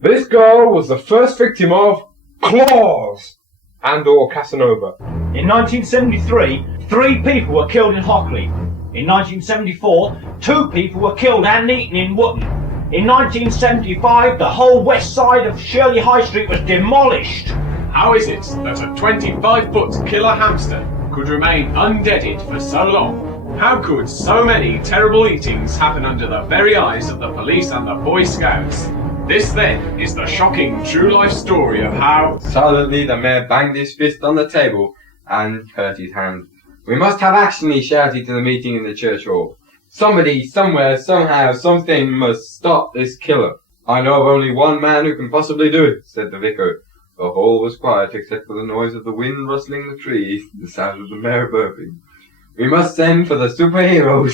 This girl was the first victim of claws and/or Casanova. In 1973, 3 people were killed in Hockley. In 1974, 2 people were killed and eaten in Wootton. In 1975, the whole west side of Shirley High Street was demolished. How is it that a 25-foot killer hamster could remain undeaded for so long? How could so many terrible eatings happen under the very eyes of the police and the Boy Scouts? This then is the shocking true life story of how... Silently the mayor banged his fist on the table and hurt his hand. "We must have action," he shouted to the meeting in the church hall. "Somebody, somewhere, somehow, something must stop this killer." "I know of only one man who can possibly do it," said the vicar. The hall was quiet except for the noise of the wind rustling the trees, the sound of the mayor burping. "We must send for the superhero.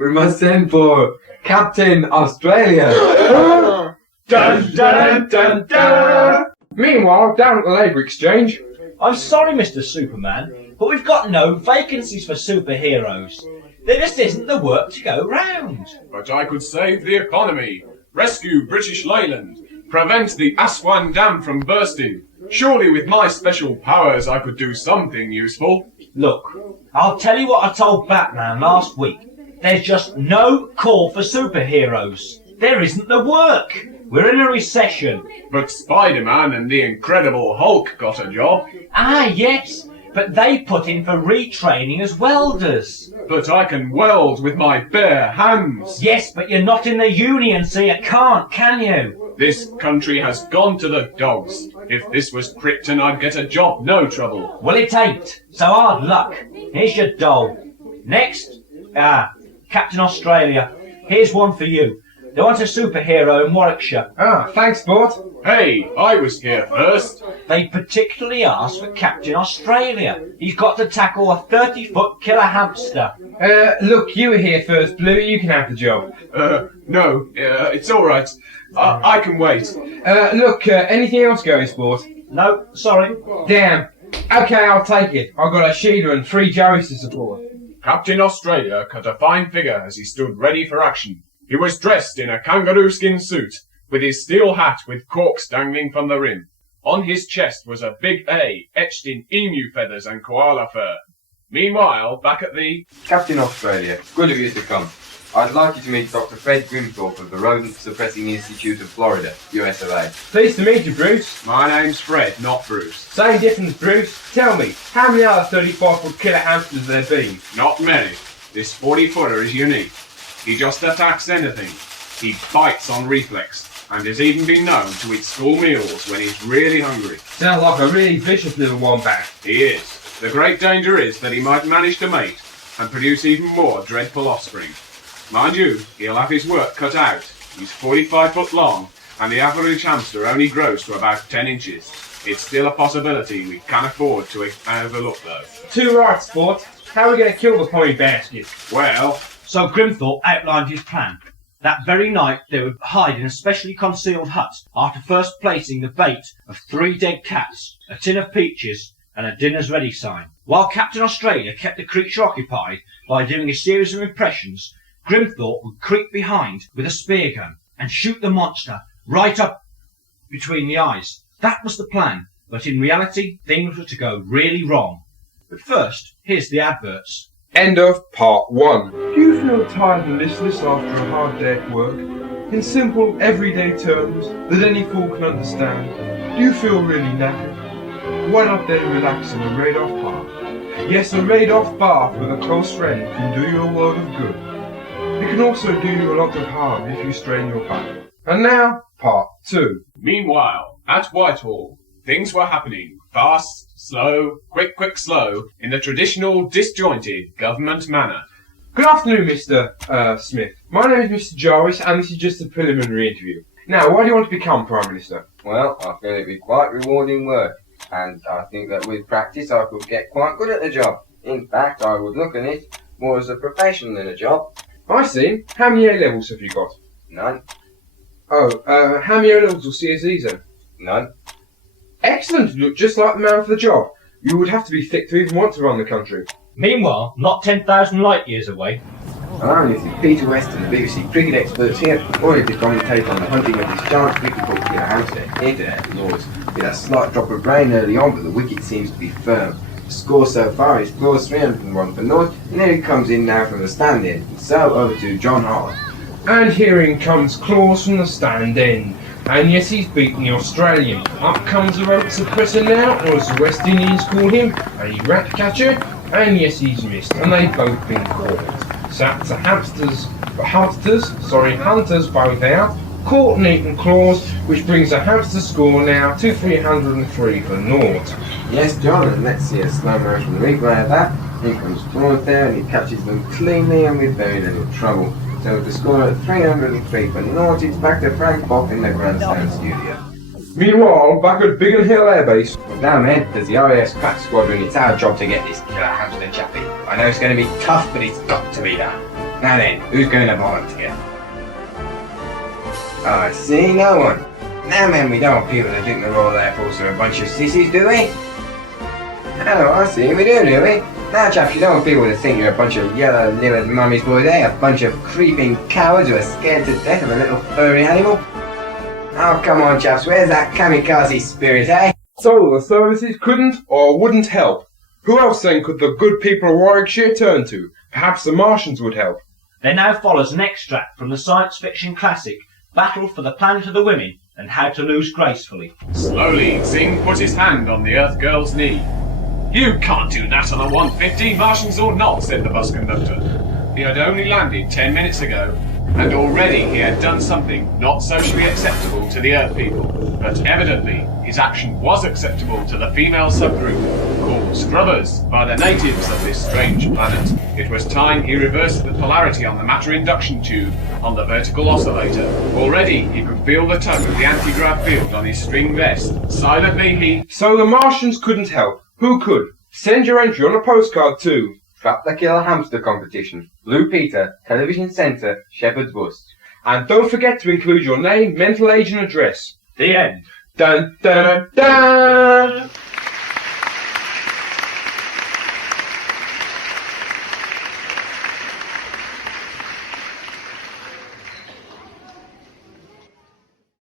We must send for Captain Australia." Dun dun dun dun! Meanwhile, down at the Labour Exchange, I'm sorry, Mr. Superman, but we've got no vacancies for superheroes. There just isn't the work to go round. But I could save the economy, rescue British Leyland, prevent the Aswan Dam from bursting. Surely with my special powers I could do something useful. Look, I'll tell you what I told Batman last week. There's just no call for superheroes. There isn't the work. We're in a recession. But Spider-Man and the Incredible Hulk got a job. Ah, yes, but they put in for retraining as welders. But I can weld with my bare hands. Yes, but you're not in the union, so you can't, can you? This country has gone to the dogs. If this was Krypton, I'd get a job, no trouble. Well, it ain't, so hard luck. Here's your doll. Next, Captain Australia. Here's one for you. They want a superhero in Warwickshire. Thanks, Sport. Hey, I was here first. They particularly asked for Captain Australia. He's got to tackle a 30-foot killer hamster. Look, you were here first, Blue. You can have the job. No, it's all right. I can wait. Look, anything else going, Sport? No, sorry. Damn. Okay, I'll take it. I've got a Sheila and 3 Joeys to support. Captain Australia cut a fine figure as he stood ready for action. He was dressed in a kangaroo skin suit, with his steel hat with corks dangling from the rim. On his chest was a big A etched in emu feathers and koala fur. Meanwhile, back at the... "Captain Australia, good of you to come. I'd like you to meet Dr. Fred Grimthorpe of the Rodent Suppressing Institute of Florida, US of A. Pleased to meet you, Bruce. My name's Fred, not Bruce. Same difference, Bruce. Tell me, how many other 35-foot killer hamsters there been? Not many. This 40-footer is unique. He just attacks anything. He bites on reflex, and has even been known to eat school meals when he's really hungry. Sounds like a really vicious little wombat. He is. The great danger is that he might manage to mate and produce even more dreadful offspring. Mind you, he'll have his work cut out. He's 45 foot long, and the average hamster only grows to about 10 inches. It's still a possibility we can't afford to overlook, though. Too right, Sport. How are we going to kill the pony bastard? Well... So Grimthorpe outlined his plan. That very night they would hide in a specially concealed hut after first placing the bait of 3 dead cats, a tin of peaches and a dinner's ready sign. While Captain Australia kept the creature occupied by doing a series of impressions, Grimthorpe would creep behind with a spear gun and shoot the monster right up between the eyes. That was the plan, but in reality things were to go really wrong. But first, here's the adverts. End of part 1. Do you feel tired and listless after a hard day at work? In simple, everyday terms that any fool can understand, do you feel really knackered? Why not then relax in a raid-off bath? Yes, a raid-off bath with a close friend can do you a world of good. It can also do you a lot of harm if you strain your back. And now, part 2. Meanwhile, at Whitehall, things were happening. Fast, slow, quick, slow, in the traditional disjointed government manner. Good afternoon, Mr. Smith. My name is Mr. Jarvis, and this is just a preliminary interview. Now, why do you want to become Prime Minister? Well, I feel it'd be quite rewarding work, and I think that with practice I could get quite good at the job. In fact, I would look at it more as a profession than a job. I see. How many A-levels have you got? None. Oh, how many A-levels or CSEs then? None. Excellent! You look just like the man for the job. You would have to be thick to even want to run the country. Meanwhile, not 10,000 light years away. Hello, this is Peter West and the BBC cricket experts here, ready to commentate on the hunting of this giant cricket ball killer hamster here today, Lords. With a slight drop of rain early on, but the wicket seems to be firm. The score so far is Claus 301 for North, and here he comes in now from the stand end. So over to John Hart. And here in comes Claus from the stand end. And yes, he's beaten the Australian. Up comes the rope suppressor now, or as the West Indians call him, a rat catcher. And yes, he's missed, and they've both been caught. So that's the hunters both out. Caught and eaten Claus, which brings the hamster score now to 303 for North. Yes, John, and let's see a slow motion replay of that. Here comes Claus there, and he catches them cleanly and with very little trouble. So with the score at 303 for North, it's back to Frank Boff in the grandstand studio. Meanwhile, back at Biggin Hill Air Base. Now then, there's the RAF Crack Squadron. It's our job to get this killer hamster chappie. I know it's going to be tough, but it's got to be done. Now then, who's going to volunteer? I see no one. Now men, we don't want people to think the Royal Air Force are a bunch of sissies, do we? Oh, I see, we do we? Now chaps, you don't want people to think you're a bunch of yellow-livered mummy's boys, eh? A bunch of creeping cowards who are scared to death of a little furry animal? Oh, come on chaps, where's that kamikaze spirit, eh? So the services couldn't or wouldn't help. Who else then could the good people of Warwickshire turn to? Perhaps the Martians would help. There now follows an extract from the science fiction classic Battle for the Planet of the Women and How to Lose Gracefully. Slowly, Zing put his hand on the Earth girl's knee. You can't do that on a 150, Martians or not, said the bus conductor. He had only landed 10 minutes ago, and already he had done something not socially acceptable to the Earth people. But evidently, his action was acceptable to the female subgroup, called Scrubbers, by the natives of this strange planet. It was time he reversed the polarity on the matter induction tube on the vertical oscillator. Already, he could feel the tug of the anti-grav field on his string vest. Silently, he... So the Martians couldn't help. Who could? Send your entry on a postcard to Trap the Killer Hamster Competition. Blue Peter, Television Centre, Shepherd's Bush. And don't forget to include your name, mental age and address. The end. Dun dun dun!